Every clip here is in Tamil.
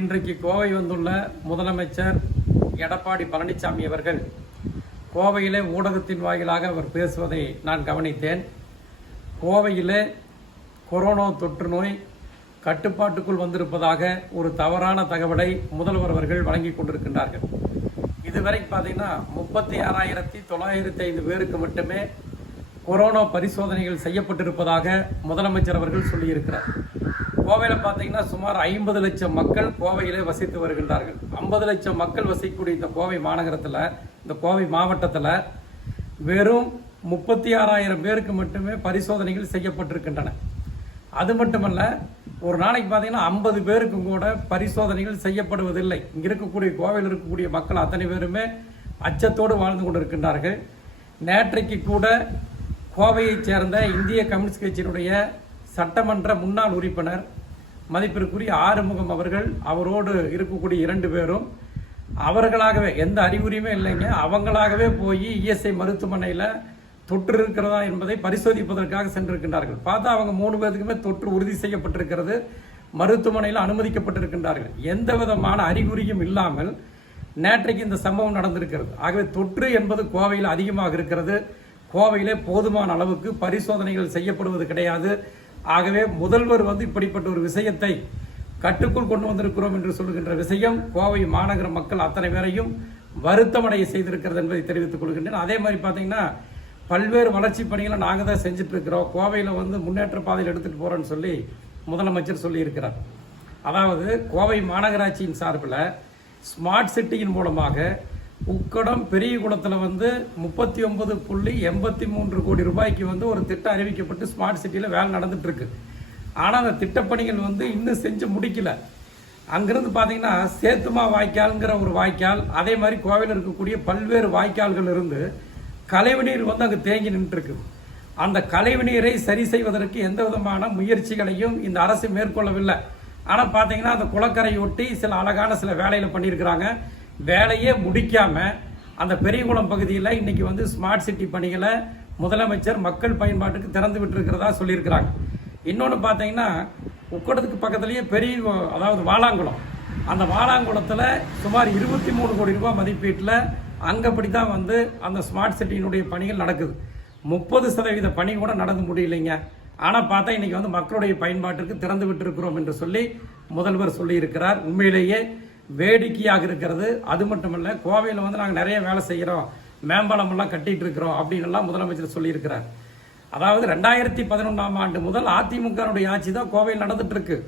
இன்றைக்கு கோவை வந்துள்ள முதலமைச்சர் எடப்பாடி பழனிசாமி அவர்கள் கோவையிலே ஊடகத்தின் வாயிலாக அவர் பேசுவதை நான் கவனித்தேன். கோவையிலே கொரோனா தொற்று நோய் கட்டுப்பாட்டுக்குள் வந்திருப்பதாக ஒரு தவறான தகவலை முதல்வர் அவர்கள் வழங்கி கொண்டிருக்கின்றார்கள். இதுவரை பார்த்தீங்கன்னா முப்பத்தி ஆறாயிரத்தி தொள்ளாயிரத்தி ஐந்து பேருக்கு மட்டுமே கொரோனா பரிசோதனைகள் செய்யப்பட்டிருப்பதாக முதலமைச்சர் அவர்கள் சொல்லியிருக்கிறார். கோவையில் பார்த்தீங்கன்னா சுமார் ஐம்பது லட்சம் மக்கள் கோவையிலே வசித்து வருகின்றார்கள். ஐம்பது லட்சம் மக்கள் வசிக்கக்கூடிய இந்த கோவை மாநகரத்தில் இந்த கோவை மாவட்டத்தில் வெறும் முப்பத்தி ஆறாயிரம் பேருக்கு மட்டுமே பரிசோதனைகள் செய்யப்பட்டிருக்கின்றன. அது மட்டுமல்ல ஒரு நாளைக்கு பார்த்தீங்கன்னா ஐம்பது பேருக்கும் கூட பரிசோதனைகள் செய்யப்படுவதில்லை. இங்கே இருக்கக்கூடிய கோவையில் இருக்கக்கூடிய மக்கள் அத்தனை பேருமே அச்சத்தோடு வாழ்ந்து கொண்டிருக்கின்றார்கள். நேற்றைக்கு கூட கோவையைச் சேர்ந்த இந்திய கம்யூனிஸ்ட் கட்சியினுடைய சட்டமன்ற முன்னாள் உறுப்பினர் மதிப்பிற்குரிய ஆறுமுகம் அவர்கள் அவரோடு இருக்கக்கூடிய இரண்டு பேரும் அவர்களாகவே எந்த அறிகுறியுமே இல்லைங்க அவங்களாகவே போய் இஎஸ்ஐ மருத்துவமனையில் தொற்று இருக்கிறதா என்பதை பரிசோதிப்பதற்காக சென்றிருக்கின்றார்கள். பார்த்தா அவங்க மூணு பேருக்குமே தொற்று உறுதி செய்யப்பட்டிருக்கிறது மருத்துவமனையில் அனுமதிக்கப்பட்டிருக்கின்றார்கள். எந்த விதமான அறிகுறியும் இல்லாமல் நேற்றைக்கு இந்த சம்பவம் நடந்திருக்கிறது. ஆகவே தொற்று என்பது கோவையில் அதிகமாக இருக்கிறது. கோவையிலே போதுமான அளவுக்கு பரிசோதனைகள் செய்யப்படுவது கிடையாது. ஆகவே முதல்வர் வந்து இப்படிப்பட்ட ஒரு விஷயத்தை கட்டுக்குள் கொண்டு வந்திருக்கிறோம் என்று சொல்கின்ற விஷயம் கோவை மாநகர மக்கள் அத்தனை பேரையும் வருத்தமடைய செய்திருக்கிறது என்பதை தெரிவித்துக் கொள்கின்றேன் அதே மாதிரி பார்த்தீங்கன்னா பல்வேறு வளர்ச்சி பணிகளை நாங்கள் தான் செஞ்சுட்டு இருக்கிறோம். கோவையில் வந்து முன்னேற்ற பாதையில் எடுத்துகிட்டு போகிறோன்னு சொல்லி முதலமைச்சர் சொல்லியிருக்கிறார். அதாவது கோவை மாநகராட்சியின் சார்பில் ஸ்மார்ட் சிட்டியின் மூலமாக உக்கடம் பெரிய குளத்தில் வந்து முப்பத்தி ஒன்பது புள்ளி எண்பத்தி மூன்று கோடி ரூபாய்க்கு வந்து ஒரு திட்டம் அறிவிக்கப்பட்டு ஸ்மார்ட் சிட்டியில் வேலை நடந்துட்டு ஆனால் அந்த திட்டப்பணிகள் வந்து இன்னும் செஞ்சு முடிக்கல. அங்கேருந்து பார்த்தீங்கன்னா சேத்துமா வாய்க்கால்ங்கிற ஒரு வாய்க்கால் அதே மாதிரி கோவையில் இருக்கக்கூடிய பல்வேறு வாய்க்கால்கள் இருந்து கழிவுநீர் வந்து அங்கே தேங்கி நின்றுருக்கு அந்த கழிவுநீரை சரி செய்வதற்கு எந்த விதமான முயற்சிகளையும் இந்த அரசு மேற்கொள்ளவில்லை. ஆனால் பார்த்தீங்கன்னா அந்த குளக்கரையொட்டி சில அழகான சில வேலைகளை பண்ணியிருக்கிறாங்க. வேலையே முடிக்காம அந்த பெரியகுளம் பகுதியில் இன்னைக்கு வந்து ஸ்மார்ட் சிட்டி பணிகளை முதலமைச்சர் மக்கள் பயன்பாட்டுக்கு திறந்து விட்டுருக்கிறதா சொல்லியிருக்கிறாங்க. இன்னொன்று பார்த்தீங்கன்னா உக்கடத்துக்கு பக்கத்துலேயே பெரிய அதாவது வாலாங்குளம். அந்த வாலாங்குளத்தில் சுமார் இருபத்தி மூணு கோடி ரூபாய் மதிப்பீட்டில் அங்கப்படி தான் வந்து அந்த ஸ்மார்ட் சிட்டியினுடைய பணிகள் நடக்குது. முப்பது சதவீத பணி கூட நடந்து முடியலைங்க. ஆனால் பார்த்தா இன்னைக்கு வந்து மக்களுடைய பயன்பாட்டிற்கு திறந்து விட்டிருக்கிறோம் என்று சொல்லி முதல்வர் சொல்லியிருக்கிறார். உண்மையிலேயே வேடிக்கையாக இருக்கிறது. அது மட்டுமல்ல கோவையில் வந்து நாங்கள் நிறைய வேலை செய்கிறோம் மேம்பாலமெல்லாம் கட்டிகிட்டு இருக்கிறோம் அப்படின்லாம் முதலமைச்சர் சொல்லியிருக்கிறார். அதாவது ரெண்டாயிரத்தி பதினொன்றாம் ஆண்டு முதல் அதிமுகனுடைய ஆட்சி தான் கோவையில் நடந்துட்டு இருக்கு.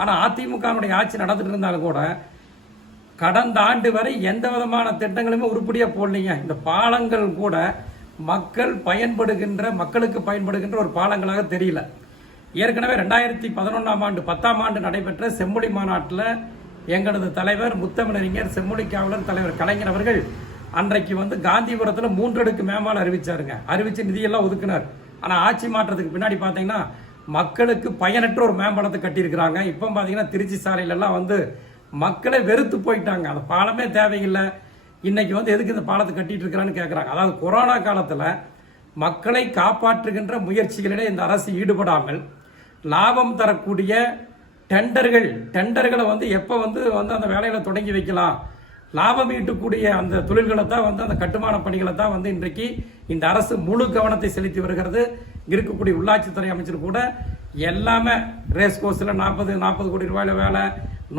ஆனால் அதிமுகனுடைய ஆட்சி நடந்துட்டு இருந்தாலும் கூட கடந்த ஆண்டு வரை எந்த விதமான திட்டங்களுமே உருப்படியாக போடலீங்க. இந்த பாலங்கள் கூட மக்கள் பயன்படுகின்ற மக்களுக்கு பயன்படுகின்ற ஒரு பாலங்களாக தெரியல. ஏற்கனவே ரெண்டாயிரத்தி பதினொன்றாம் ஆண்டு பத்தாம் ஆண்டு நடைபெற்ற செம்மொழி மாநாட்டில் எங்களது தலைவர் முத்தமிழறிஞர் செம்மொழி காவலர் தலைவர் கலைஞர் அவர்கள் அன்றைக்கு வந்து காந்திபுரத்தில் மூன்றடுக்கு மேம்பாலம் அறிவிச்சாருங்க. அறிவித்து நிதியெல்லாம் ஒதுக்குனார். ஆனால் ஆட்சி மாற்றத்துக்கு பின்னாடி பார்த்தீங்கன்னா மக்களுக்கு பயனற்ற ஒரு மேம்பாலத்தை கட்டியிருக்கிறாங்க. இப்போ பார்த்தீங்கன்னா திருச்சி சாலையிலலாம் வந்து மக்களை வெறுத்து போயிட்டாங்க. அந்த பாலமே தேவையில்லை. இன்னைக்கு வந்து எதுக்கு இந்த பாலத்தை கட்டிட்டு இருக்கிறான்னு கேட்குறாங்க அதாவது கொரோனா காலத்தில் மக்களை காப்பாற்றுகின்ற முயற்சிகளிலே இந்த அரசு ஈடுபடாமல் லாபம் தரக்கூடிய டெண்டர்கள் டெண்டர்களை வந்து எப்போ வந்து வந்து அந்த வேலைகளை தொடங்கி வைக்கலாம்? லாபம் ஈட்டக்கூடிய அந்த தொழில்களை தான் வந்து அந்த கட்டுமான பணிகளை தான் வந்து இன்றைக்கு இந்த அரசு முழு கவனத்தை செலுத்தி வருகிறது. இருக்கக்கூடிய உள்ளாட்சித்துறை அமைச்சர் கூட எல்லாமே ரேஸ் கோர்ஸில் நாற்பது நாற்பது கோடி ரூபாயில் வேலை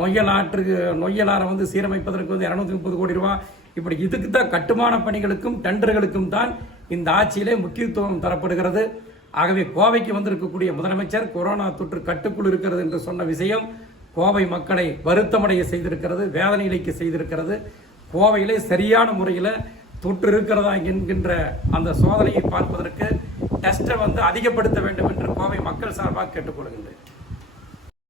நொய்யல் ஆற்றுக்கு நொய்யல் வந்து சீரமைப்பதற்கு வந்து இரநூத்தி முப்பது கோடி ரூபா. இப்படி இதுக்கு தான் கட்டுமான பணிகளுக்கும் டெண்டர்களுக்கும் தான் இந்த ஆட்சியிலே முக்கியத்துவம் தரப்படுகிறது. ஆகவே கோவைக்கு வந்திருக்கக்கூடிய முதலமைச்சர் கொரோனா தொற்று கட்டுக்குள் இருக்கிறது என்று சொன்ன விஷயம் கோவை மக்களை வருத்தமடைய செய்திருக்கிறது வேதனையிலைக்கு செய்திருக்கிறது. கோவையிலே சரியான முறையில் தொற்று இருக்கிறதா என்கின்ற அந்த சோதனையை பார்ப்பதற்கு டெஸ்ட்டை வந்து அதிகப்படுத்த வேண்டும் என்று கோவை மக்கள் சார்பாக கேட்டுக்கொள்கின்றேன்.